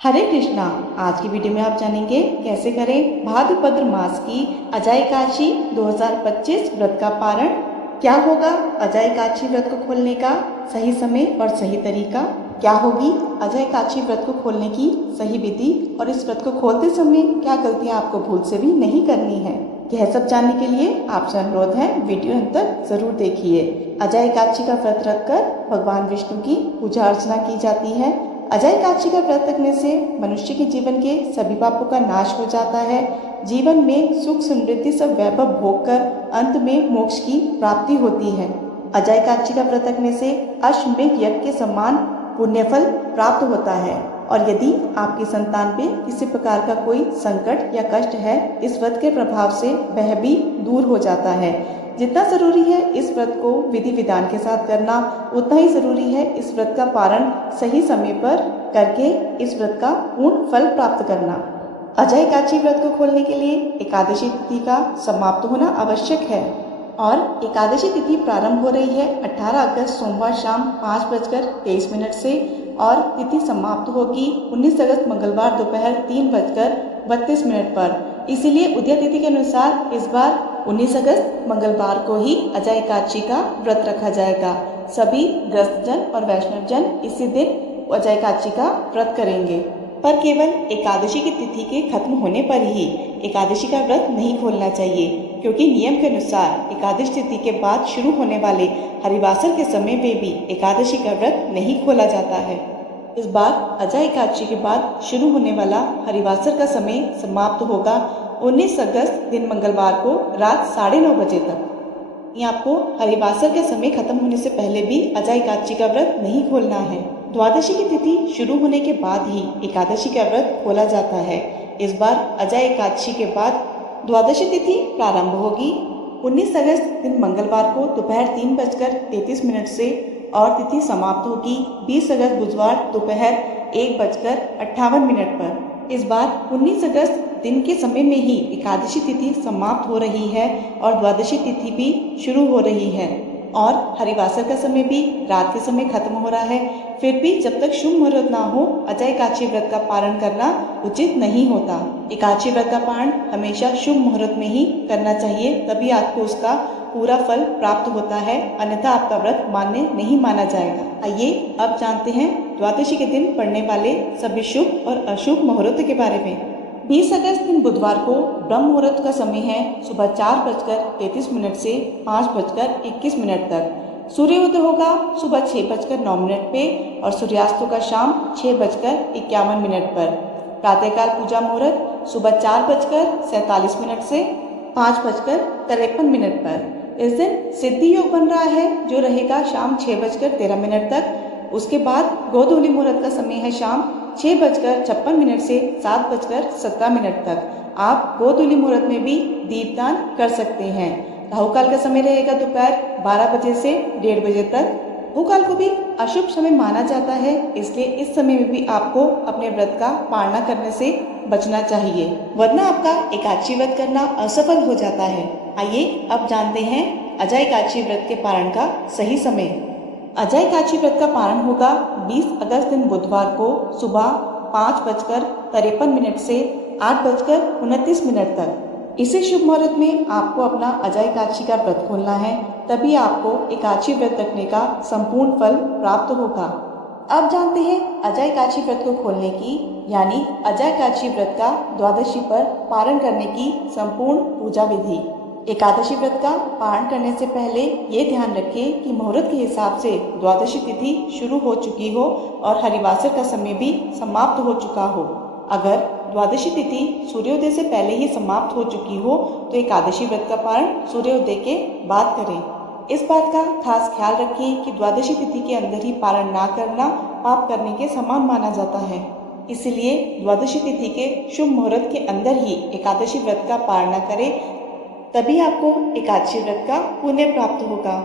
हरे कृष्णा। आज की वीडियो में आप जानेंगे कैसे करें भाद्रपद मास की अजय एकादशी 2025 व्रत का पारण। क्या होगा अजय एकादशी व्रत को खोलने का सही समय और सही तरीका, क्या होगी अजय एकादशी व्रत को खोलने की सही विधि और इस व्रत को खोलते समय क्या गलतियां आपको भूल से भी नहीं करनी है। यह सब जानने के लिए आपसे अनुरोध है वीडियो अंत तक जरूर देखिए। अजय एकादशी का व्रत रखकर भगवान विष्णु की पूजा अर्चना की जाती है। अजय एकादशी का व्रत रखने से मनुष्य के जीवन के सभी पापों का नाश हो जाता है। जीवन में सुख समृद्धि सब वैभव भोग कर अंत में मोक्ष की प्राप्ति होती है। अजय एकादशी का व्रत रखने से अश्वमेध यज्ञ के समान पुण्यफल प्राप्त होता है। और यदि आपकी संतान पे किसी प्रकार का कोई संकट या कष्ट है, इस व्रत के प्रभाव से वह भी दूर हो जाता है। जितना जरूरी है इस व्रत को विधि विधान के साथ करना, उतना ही जरूरी है इस व्रत का पारण सही समय पर करके इस व्रत का पूर्ण फल प्राप्त करना। अजय एकादशी व्रत को खोलने के लिए एकादशी तिथि का समाप्त होना आवश्यक है और एकादशी तिथि प्रारंभ हो रही है 18 अगस्त सोमवार शाम 5:23 से और तिथि समाप्त होगी 19 अगस्त मंगलवार दोपहर 3:32 पर। इसीलिए उदय तिथि के अनुसार इस बार 19 अगस्त मंगलवार को ही अजय एकादशी का व्रत रखा जाएगा। सभी गृहस्थजन और वैष्णवजन इसी दिन अजय एकादशी का व्रत करेंगे, पर केवल एकादशी की तिथि के खत्म होने पर ही एकादशी का व्रत नहीं खोलना चाहिए, क्योंकि नियम के अनुसार एकादशी तिथि के बाद शुरू होने वाले हरिवासर के समय में भी एकादशी का व्रत नहीं खोला जाता है। इस बार अजय एकादशी के बाद शुरू होने वाला हरिवासर का समय समाप्त होगा 19 अगस्त दिन मंगलवार को रात 9:30 बजे तक। आपको हरिवासर के समय खत्म होने से पहले भी अजय एकादशी का व्रत नहीं खोलना है। द्वादशी की तिथि शुरू होने के बाद ही एकादशी का व्रत खोला जाता है। इस बार अजय एकादशी के बाद द्वादशी तिथि प्रारंभ होगी 19 अगस्त दिन मंगलवार को दोपहर 3:33 से और तिथि समाप्त होगी 20 अगस्त बुधवार दोपहर 1:58 पर। इस बार 19 अगस्त दिन के समय में ही एकादशी तिथि समाप्त हो रही है और द्वादशी तिथि भी शुरू हो रही है और हरिवासर का समय भी रात के समय खत्म हो रहा है। फिर भी जब तक शुभ मुहूर्त ना हो अजय एकादशी व्रत का पारण करना उचित नहीं होता। एकादशी व्रत का पारण हमेशा शुभ मुहूर्त में ही करना चाहिए, तभी आपको उसका पूरा फल प्राप्त होता है, अन्यथा आपका व्रत मान्य नहीं माना जाएगा। आइए अब जानते हैं द्वादशी के दिन पड़ने वाले सभी शुभ और अशुभ मुहूर्त के बारे में। 20 अगस्त दिन बुधवार को ब्रह्म मुहूर्त का समय है सुबह 4:33 से 5:21 तक। सूर्योदय होगा सुबह 6:09 पे और सूर्यास्त होगा शाम 6:51 पर। प्रातःकाल पूजा मुहूर्त सुबह 4:47 से 5:53 पर। इस दिन सिद्धि योग बन रहा है जो रहेगा शाम 6:13 तक। उसके बाद गोधूली मुहूर्त का समय है शाम 6:56 से 7:17 तक। आप गोधूली मुहूर्त में भी दीपदान कर सकते हैं। राहुकाल का समय रहेगा दोपहर 12 बजे से 1:30 बजे तक। राहुकाल को भी अशुभ समय माना जाता है, इसलिए इस समय में भी आपको अपने व्रत का पालना करने से बचना चाहिए, वरना आपका एकादशी व्रत करना असफल हो जाता है। आइए अब जानते हैं अजय एकादशी व्रत के पारण का सही समय। अजय एकादशी व्रत का पारण होगा 20 अगस्त दिन बुधवार को सुबह 5:53 से 8:29 तक। इसी शुभ मुहूर्त में आपको अपना अजय एकादशी का व्रत खोलना है, तभी आपको एकादशी व्रत रखने का संपूर्ण फल प्राप्त होगा। अब जानते हैं अजय एकादशी व्रत को खोलने की यानी अजय एकादशी व्रत का द्वादशी पर पारण करने की संपूर्ण पूजा विधि। एकादशी व्रत का पारण करने से पहले ये ध्यान रखें कि मुहूर्त के हिसाब से द्वादशी तिथि शुरू हो चुकी हो और हरिवासर का समय भी समाप्त हो चुका हो। अगर द्वादशी तिथि सूर्योदय से पहले ही समाप्त हो चुकी हो तो एकादशी व्रत का पारण सूर्योदय के बाद करें। इस बात का खास ख्याल रखें कि द्वादशी तिथि के अंदर ही पारण ना करना पाप करने के समान माना जाता है, इसलिए द्वादशी तिथि के शुभ मुहूर्त के अंदर ही एकादशी व्रत का पारण करें, तभी आपको एकादशी व्रत का पुण्य प्राप्त होगा।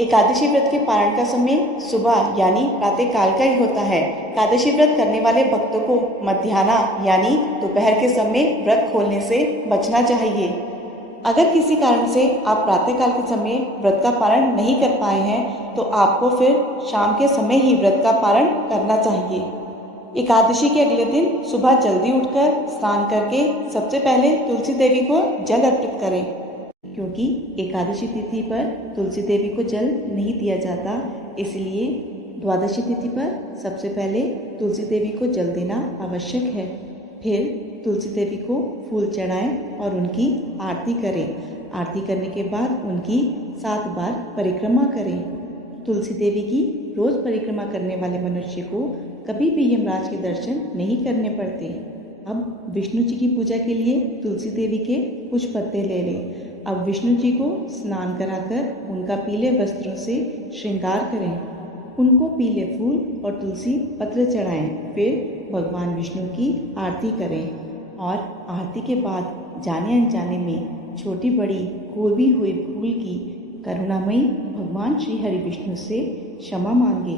एकादशी व्रत के पारण का समय सुबह यानी प्रातः काल का ही होता है। एकादशी व्रत करने वाले भक्तों को मध्याह्न यानी दोपहर के समय व्रत खोलने से बचना चाहिए। अगर किसी कारण से आप प्रातः काल के समय व्रत का पारण नहीं कर पाए हैं तो आपको फिर शाम के समय ही व्रत का पारण करना चाहिए। एकादशी के अगले दिन सुबह जल्दी उठकर स्नान करके सबसे पहले तुलसी देवी को जल अर्पित करें, क्योंकि एकादशी तिथि पर तुलसी देवी को जल नहीं दिया जाता, इसलिए द्वादशी तिथि पर सबसे पहले तुलसी देवी को जल देना आवश्यक है। फिर तुलसी देवी को फूल चढ़ाएं और उनकी आरती करें। आरती करने के बाद उनकी 7 बार परिक्रमा करें। तुलसी देवी की रोज परिक्रमा करने वाले मनुष्य को कभी भी यमराज के दर्शन नहीं करने पड़ते। अब विष्णु जी की पूजा के लिए तुलसी देवी के कुछ पत्ते ले लें। अब विष्णु जी को स्नान कराकर उनका पीले वस्त्रों से श्रृंगार करें। उनको पीले फूल और तुलसी पत्र चढ़ाएं। फिर भगवान विष्णु की आरती करें और आरती के बाद जाने अनजाने में छोटी बड़ी खोई हुई भूल की करुणामयी भगवान श्री हरि विष्णु से क्षमा मांगे।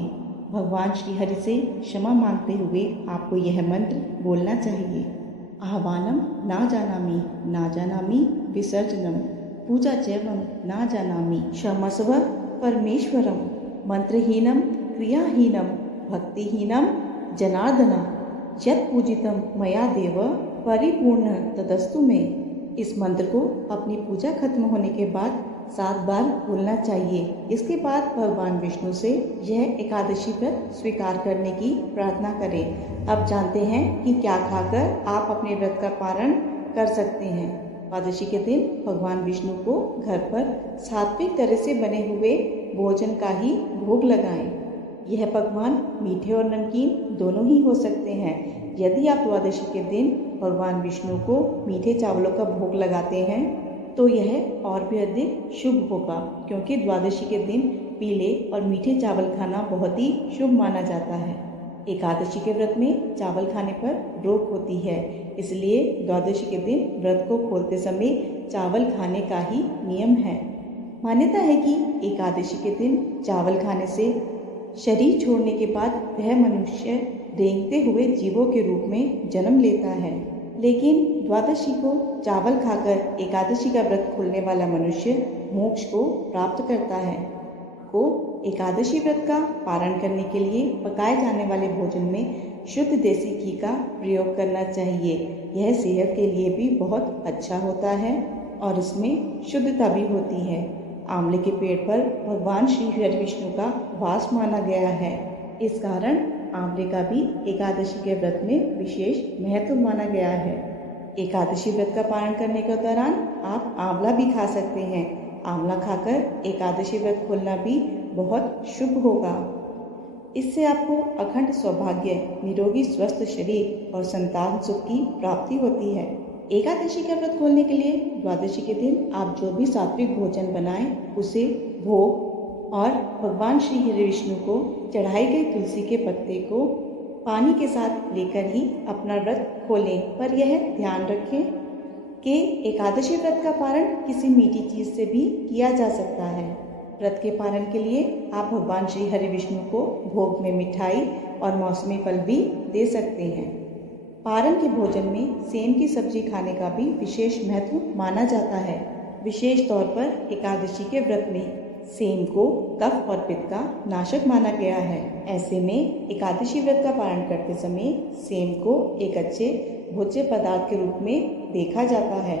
भगवान श्री हरि से क्षमा मांगते हुए आपको यह मंत्र बोलना चाहिए। आह्वानम ना जानामि विसर्जनम पूजा चैवम ना जानामि क्षमस्व परमेश्वरम मंत्रहीनम क्रियाहीनम भक्तिहीनम जनार्दना यत् पूजितम मया देव परिपूर्ण तदस्तु में। इस मंत्र को अपनी पूजा खत्म होने के बाद 7 बार बोलना चाहिए। इसके बाद भगवान विष्णु से यह एकादशी व्रत स्वीकार करने की प्रार्थना करें। अब जानते हैं कि क्या खाकर आप अपने व्रत का पारण कर सकते हैं। एकादशी के दिन भगवान विष्णु को घर पर सात्विक तरह से बने हुए भोजन का ही भोग लगाएं। यह पकवान मीठे और नमकीन दोनों ही हो सकते हैं। यदि आप द्वादशी के दिन भगवान विष्णु को मीठे चावलों का भोग लगाते हैं तो यह और भी अधिक शुभ होगा, क्योंकि द्वादशी के दिन पीले और मीठे चावल खाना बहुत ही शुभ माना जाता है। एकादशी के व्रत में चावल खाने पर रोक होती है, इसलिए द्वादशी के दिन व्रत को खोलते समय चावल खाने का ही नियम है। मान्यता है कि एकादशी के दिन चावल खाने से शरीर छोड़ने के बाद वह मनुष्य रेंगते हुए जीवों के रूप में जन्म लेता है, लेकिन द्वादशी को चावल खाकर एकादशी का व्रत खोलने वाला मनुष्य मोक्ष को प्राप्त करता है। को एकादशी व्रत का पारण करने के लिए पकाए जाने वाले भोजन में शुद्ध देसी घी का प्रयोग करना चाहिए। यह सेहत के लिए भी बहुत अच्छा होता है और इसमें शुद्धता भी होती है। आंवले के पेड़ पर भगवान श्री हरि विष्णु का वास माना गया है। इस कारण आंवले का भी एकादशी के व्रत में विशेष महत्व माना गया है। एकादशी व्रत का पारण करने के दौरान आप आंवला भी खा सकते हैं। आंवला खाकर एकादशी व्रत खोलना भी बहुत शुभ होगा। इससे आपको अखंड सौभाग्य, निरोगी स्वस्थ शरीर और संतान सुख की प्राप्ति होती है। एकादशी का व्रत खोलने के लिए द्वादशी के दिन आप जो भी सात्विक भोजन बनाएं उसे भोग और भगवान श्री हरि विष्णु को चढ़ाई गई तुलसी के पत्ते को पानी के साथ लेकर ही अपना व्रत खोलें। पर यह ध्यान रखें कि एकादशी व्रत का पारण किसी मीठी चीज से भी किया जा सकता है। व्रत के पारण के लिए आप भगवान श्री हरि विष्णु को भोग में मिठाई और मौसमी फल भी दे सकते हैं। पारण के भोजन में सेम की सब्जी खाने का भी विशेष महत्व माना जाता है। विशेष तौर पर एकादशी के व्रत में सेम को कफ और पित्त का नाशक माना गया है। ऐसे में एकादशी व्रत का पारण करते समय सेम को एक अच्छे भोज्य पदार्थ के रूप में देखा जाता है।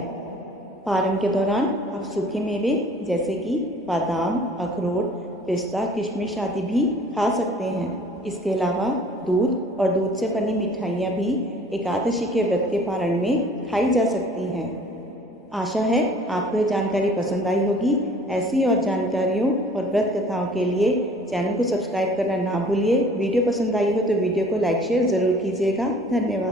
पारण के दौरान आप सूखे मेवे जैसे कि बादाम, अखरोट, पिस्ता, किशमिश आदि भी खा सकते हैं। इसके अलावा दूध और दूध से बनी मिठाइयाँ भी एकादशी के व्रत के पारण में खाई जा सकती हैं। आशा है आपको ये जानकारी पसंद आई होगी। ऐसी और जानकारियों और व्रत कथाओं के लिए चैनल को सब्सक्राइब करना ना भूलिए। वीडियो पसंद आई हो तो वीडियो को लाइक शेयर ज़रूर कीजिएगा। धन्यवाद।